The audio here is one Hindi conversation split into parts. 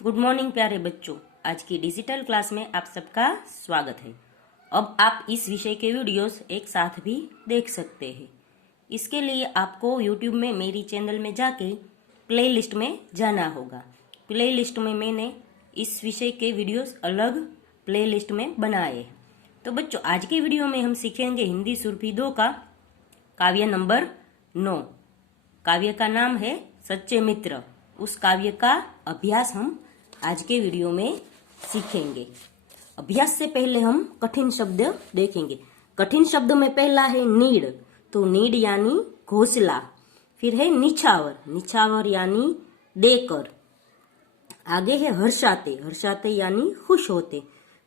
गुड मॉर्निंग प्यारे बच्चों। आज की डिजिटल क्लास में आप सबका स्वागत है। अब आप इस विषय के वीडियोस एक साथ भी देख सकते हैं। इसके लिए आपको यूट्यूब में मेरी चैनल में जाके प्लेलिस्ट में जाना होगा। प्लेलिस्ट में मैंने इस विषय के वीडियोस अलग प्लेलिस्ट में बनाए। तो बच्चों, आज के वीडियो में हम सीखेंगे हिंदी सुरभि 2 का काव्य नंबर 9। काव्य का नाम है सच्चे मित्र। उस काव्य का अभ्यास हम आज के वीडियो में सीखेंगे। अभ्यास से पहले हम कठिन शब्द देखेंगे। कठिन शब्द में पहला है नीड। तो नीड यानी घोंसला। फिर है निछावर। निछावर यानी देकर। आगे है हर्षाते। हर्षाते यानी खुश होते।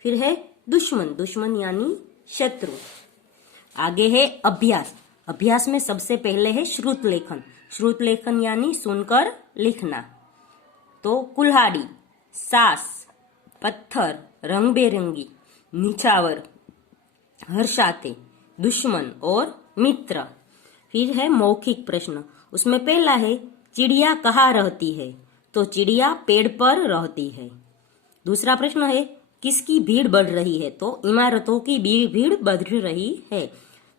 फिर है दुश्मन। दुश्मन यानी शत्रु। आगे है अभ्यास। अभ्यास में सबसे पहले है श्रुत लेखन। श्रुत लेखन यानी सुनकर लिखना। तो कुल्हाड़ी, सास, पत्थर, रंग बेरंगी, निछावर, हर्षाते, दुश्मन और मित्र। फिर है मौखिक प्रश्न। उसमें पहला है चिड़िया कहाँ रहती है। तो चिड़िया पेड़ पर रहती है। दूसरा प्रश्न है किसकी भीड़ बढ़ रही है। तो इमारतों की भीड़ बढ़ रही है।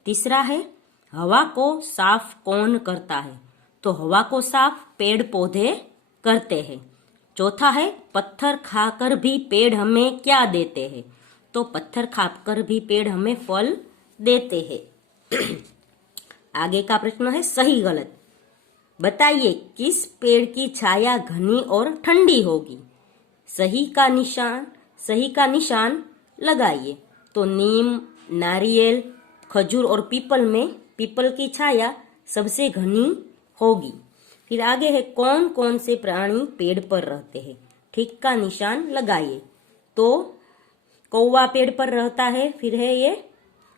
तीसरा है हवा को साफ कौन करता है। तो हवा को साफ पेड़ पौधे करते हैं। चौथा है पत्थर खाकर भी पेड़ हमें क्या देते हैं। तो पत्थर खाकर भी पेड़ हमें फल देते हैं। आगे का प्रश्न है सही गलत। बताइए किस पेड़ की छाया घनी और ठंडी होगी। सही का निशान लगाइए। तो नीम, नारियल, खजूर और पीपल में पीपल की छाया सबसे घनी होगी। फिर आगे है कौन कौन से प्राणी पेड़ पर रहते हैं। ठीक का निशान लगाइए। तो कौवा पेड़ पर रहता है। फिर है ये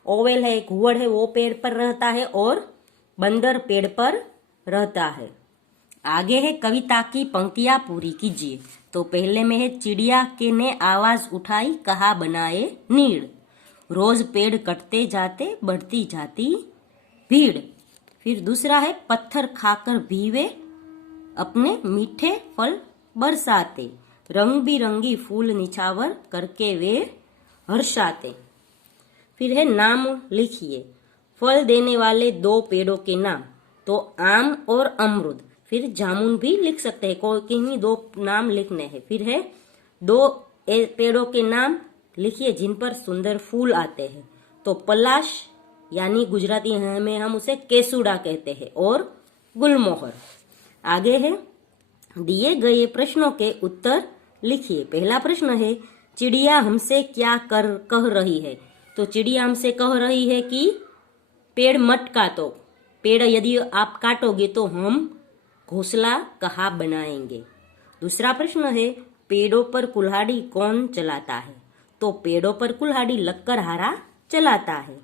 ओवेल है, घुवड़ है, वो पेड़ पर रहता है। और बंदर पेड़ पर रहता है। आगे है कविता की पंक्तियां पूरी कीजिए। तो पहले में है चिड़िया के ने आवाज उठाई कहा बनाए नीड़। रोज पेड़ कटते जाते बढ़ती जाती भीड़। फिर दूसरा है पत्थर खाकर भी वे अपने मीठे फल बरसाते। रंग बिरंगी फूल निछावर करके वे हर्षाते। फिर है नाम लिखिए। फल देने वाले 2 पेड़ों के नाम। तो आम और अमरूद। फिर जामुन भी लिख सकते हैं। किन्हीं 2 नाम लिखने हैं। फिर है 2 पेड़ों के नाम लिखिए जिन पर सुंदर फूल आते हैं। तो पलाश यानी गुजराती में हम उसे केसुड़ा कहते हैं। और गुलमोहर। आगे है दिए गए प्रश्नों के उत्तर लिखिए। पहला प्रश्न है चिड़िया हमसे क्या कह रही है। तो चिड़िया हमसे कह रही है कि पेड़ मत काटो। पेड़ यदि आप काटोगे तो हम घोंसला कहाँ बनाएंगे। दूसरा प्रश्न है पेड़ों पर कुल्हाड़ी कौन चलाता है। तो पेड़ों पर कुल्हाड़ी लक्कड़हारा चलाता है।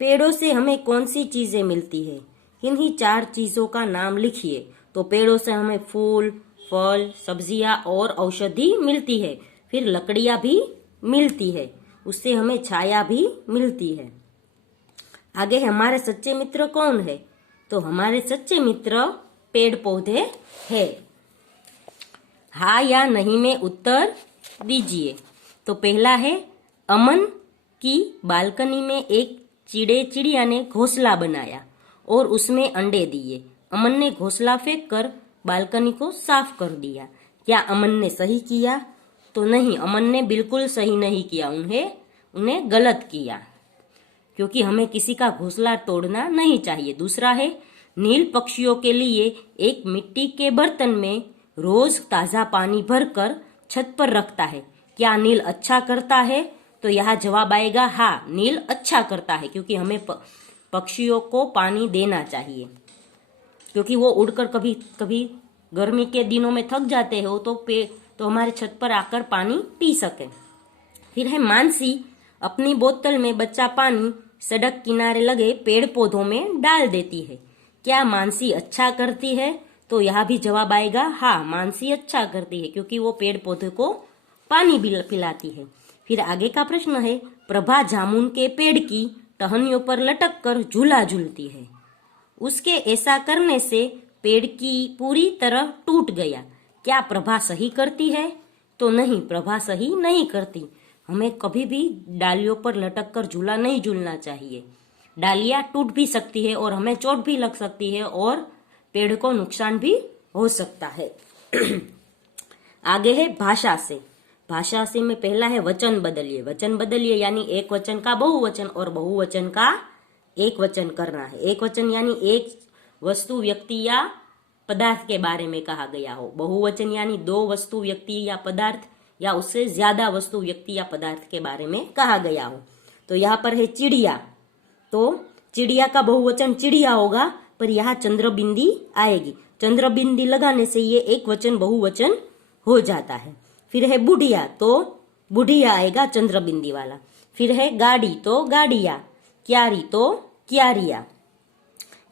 पेड़ों से हमें कौन सी चीजें मिलती है। इन्हीं 4 चीजों का नाम लिखिए। तो पेड़ों से हमें फूल, फल, सब्जियां और औषधि मिलती है। फिर लकड़ियां भी मिलती है। उससे हमें छाया भी मिलती है। आगे हमारे सच्चे मित्र कौन है। तो हमारे सच्चे मित्र पेड़ पौधे है। हाँ या नहीं में उत्तर दीजिए। तो पहला है अमन की बालकनी में एक चिड़िया ने घोंसला बनाया और उसमें अंडे दिए। अमन ने घोंसला फेंक कर बालकनी को साफ कर दिया। क्या अमन ने सही किया। तो नहीं, अमन ने बिल्कुल सही नहीं किया। उन्हें गलत किया। क्योंकि हमें किसी का घोंसला तोड़ना नहीं चाहिए। दूसरा है नील पक्षियों के लिए एक मिट्टी के बर्तन में रोज ताजा पानी भरकर छत पर रखता है। क्या नील अच्छा करता है। तो यहाँ जवाब आएगा हाँ, नील अच्छा करता है। क्योंकि हमें पक्षियों को पानी देना चाहिए। क्योंकि वो उड़कर कभी कभी गर्मी के दिनों में थक जाते हो तो हमारे छत पर आकर पानी पी सके। फिर है मानसी अपनी बोतल में बचा पानी सड़क किनारे लगे पेड़ पौधों में डाल देती है। क्या मानसी अच्छा करती है। तो यहाँ भी जवाब आएगा हाँ, मानसी अच्छा करती है। क्योंकि वो पेड़ पौधे को पानी भी पिलाती है। फिर आगे का प्रश्न है प्रभा जामुन के पेड़ की टहनियों पर लटक कर झूला झूलती है। उसके ऐसा करने से पेड़ की पूरी तरह टूट गया। क्या प्रभा सही करती है। तो नहीं, प्रभा सही नहीं करती। हमें कभी भी डालियों पर लटक कर झूला नहीं झूलना चाहिए। डालियां टूट भी सकती है और हमें चोट भी लग सकती है और पेड़ को नुकसान भी हो सकता है। आगे है भाषा से। भाषा से में पहला है वचन बदलिए। वचन बदलिए यानी एक वचन का बहुवचन और बहुवचन का एक वचन करना है। एक वचन यानी एक वस्तु, व्यक्ति या पदार्थ के बारे में कहा गया हो। बहुवचन यानी दो वस्तु, व्यक्ति या पदार्थ या उससे ज्यादा वस्तु, व्यक्ति या पदार्थ के बारे में कहा गया हो। तो यहाँ पर है चिड़िया, तो चिड़िया का बहुवचन चिड़िया होगा, पर यहाँ चंद्रबिंदी आएगी। चंद्रबिंदी लगाने से ये एक वचन बहुवचन हो जाता है। फिर है बुढ़िया, तो बुढ़िया आएगा चंद्रबिंदी वाला। फिर है गाड़ी, तो गाड़िया। क्यारी, तो क्यारिया।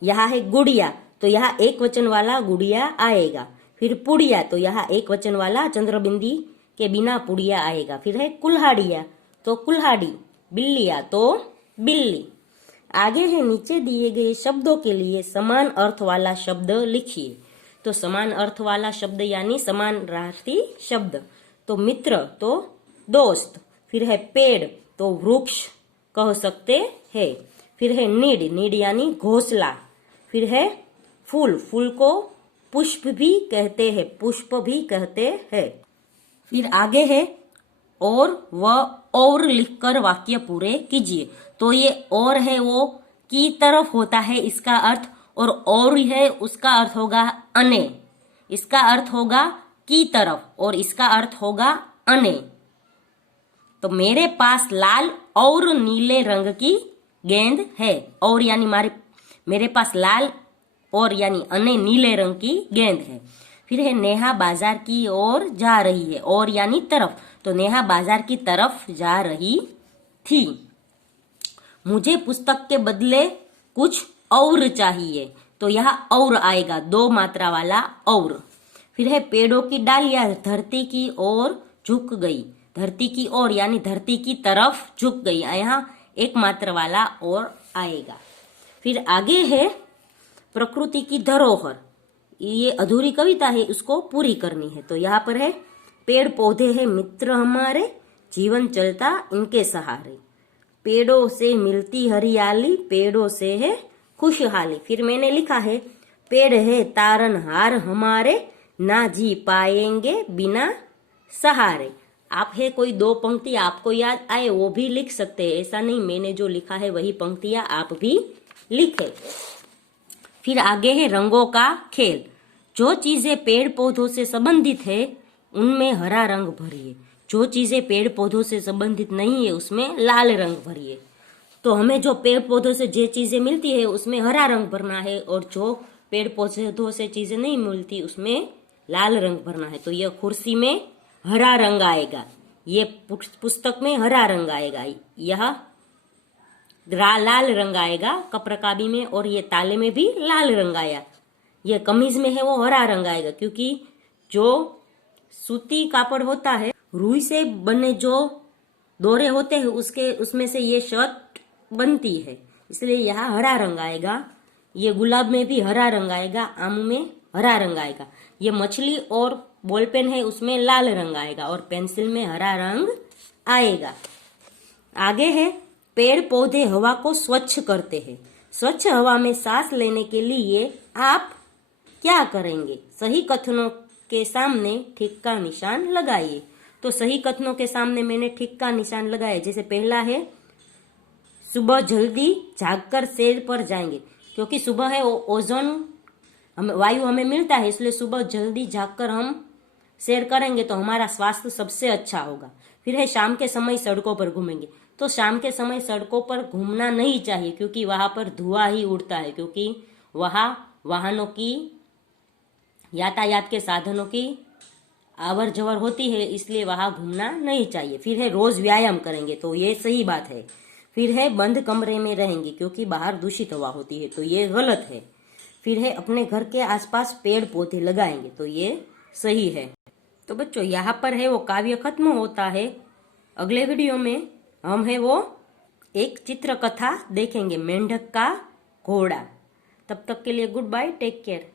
यहाँ है गुड़िया, तो यहाँ एक वचन वाला गुड़िया आएगा। फिर पुड़िया, तो यहाँ एक वचन वाला चंद्रबिंदी के बिना पुड़िया आएगा। फिर है कुल्हाड़िया, तो कुल्हाड़ी। बिल्लिया, तो बिल्ली। आगे है नीचे दिए गए शब्दों के लिए समान अर्थ वाला शब्द लिखिए। तो समान अर्थ वाला शब्द यानी समानार्थी शब्द। तो मित्र, तो दोस्त। फिर है पेड़, तो वृक्ष कह सकते हैं। फिर है नीड, नीड यानी घोंसला। फिर है फूल, फूल को पुष्प भी कहते हैं, पुष्प भी कहते हैं। फिर आगे है और लिखकर वाक्य पूरे कीजिए। तो ये और है वो की तरफ होता है इसका अर्थ, और है उसका अर्थ होगा अने। इसका अर्थ होगा की तरफ और इसका अर्थ होगा अने। तो मेरे पास लाल और नीले रंग की गेंद है। और यानी मेरे पास लाल और यानी अने नीले रंग की गेंद है। फिर है नेहा बाजार की ओर जा रही है। और यानी तरफ, तो नेहा बाजार की तरफ जा रही थी। मुझे पुस्तक के बदले कुछ और चाहिए, तो यहाँ और आएगा, दो मात्रा वाला और। फिर है पेड़ों की डालियां धरती की ओर झुक गई। धरती की ओर यानी धरती की तरफ झुक गई, यहाँ एक मात्रा वाला और आएगा। फिर आगे है प्रकृति की धरोहर। ये अधूरी कविता है, उसको पूरी करनी है। तो यहाँ पर है पेड़ पौधे है मित्र हमारे, जीवन चलता इनके सहारे। पेड़ों से मिलती हरियाली, पेड़ों से है खुशहाली। फिर मैंने लिखा है पेड़ है तारनहार हमारे, ना जी पाएंगे बिना सहारे। आप है कोई दो पंक्ति आपको याद आए वो भी लिख सकते हैं, ऐसा नहीं मैंने जो लिखा है वही पंक्तियां आप भी लिखे। फिर आगे है रंगों का खेल। जो चीजें पेड़ पौधों से संबंधित है उनमें हरा रंग भरिए। जो चीजें पेड़ पौधों से संबंधित नहीं है उसमें लाल रंग भरिए। तो हमें जो पेड़ पौधों से जो चीजें मिलती है उसमें हरा रंग भरना है, और जो पेड़ पौधों से चीजें नहीं मिलती उसमें लाल रंग भरना है। तो यह कुर्सी में हरा रंग आएगा, ये पुस्तक में हरा रंग आएगा, यह लाल रंग आएगा कपरकाबी में, और ये ताले में भी लाल रंग आया। ये कमीज में है वो हरा रंग आएगा, क्योंकि जो सूती कापड़ होता है, रुई से बने जो दोरे होते हैं उसमें से ये शर्ट बनती है, इसलिए यहाँ हरा रंग आएगा। ये गुलाब में भी हरा रंग आएगा, आम में हरा रंग आएगा। ये मछली और बॉल पेन है उसमें लाल रंग आएगा, और पेंसिल में हरा रंग आएगा। आगे है पेड़ पौधे हवा को स्वच्छ करते हैं। स्वच्छ हवा में सांस लेने के लिए आप क्या करेंगे? सही कथनों के सामने ठीक का निशान लगाइए। तो सही कथनों के सामने मैंने ठीक का निशान लगाया। जैसे पहला है सुबह जल्दी जागकर सैर पर जाएंगे, क्योंकि सुबह है ओजोन वायु हमें मिलता है, इसलिए सुबह जल्दी जागकर हम सैर करेंगे तो हमारा स्वास्थ्य सबसे अच्छा होगा। फिर है शाम के समय सड़कों पर घूमेंगे। तो शाम के समय सड़कों पर घूमना नहीं चाहिए, क्योंकि वहां पर धुआं ही उड़ता है, क्योंकि वहां वाहनों की यातायात के साधनों की आवर जवर होती है, इसलिए वहां घूमना नहीं चाहिए। फिर है रोज व्यायाम करेंगे, तो ये सही बात है। फिर है बंद कमरे में रहेंगे, क्योंकि बाहर दूषित हवा होती है, तो ये गलत है। फिर है अपने घर के आसपास पेड़ पौधे लगाएंगे, तो ये सही है। तो बच्चों यहाँ पर है वो काव्य खत्म होता है। अगले वीडियो में हम है वो एक चित्र कथा देखेंगे, मेंढक का घोड़ा। तब तक के लिए गुड बाय, टेक केयर।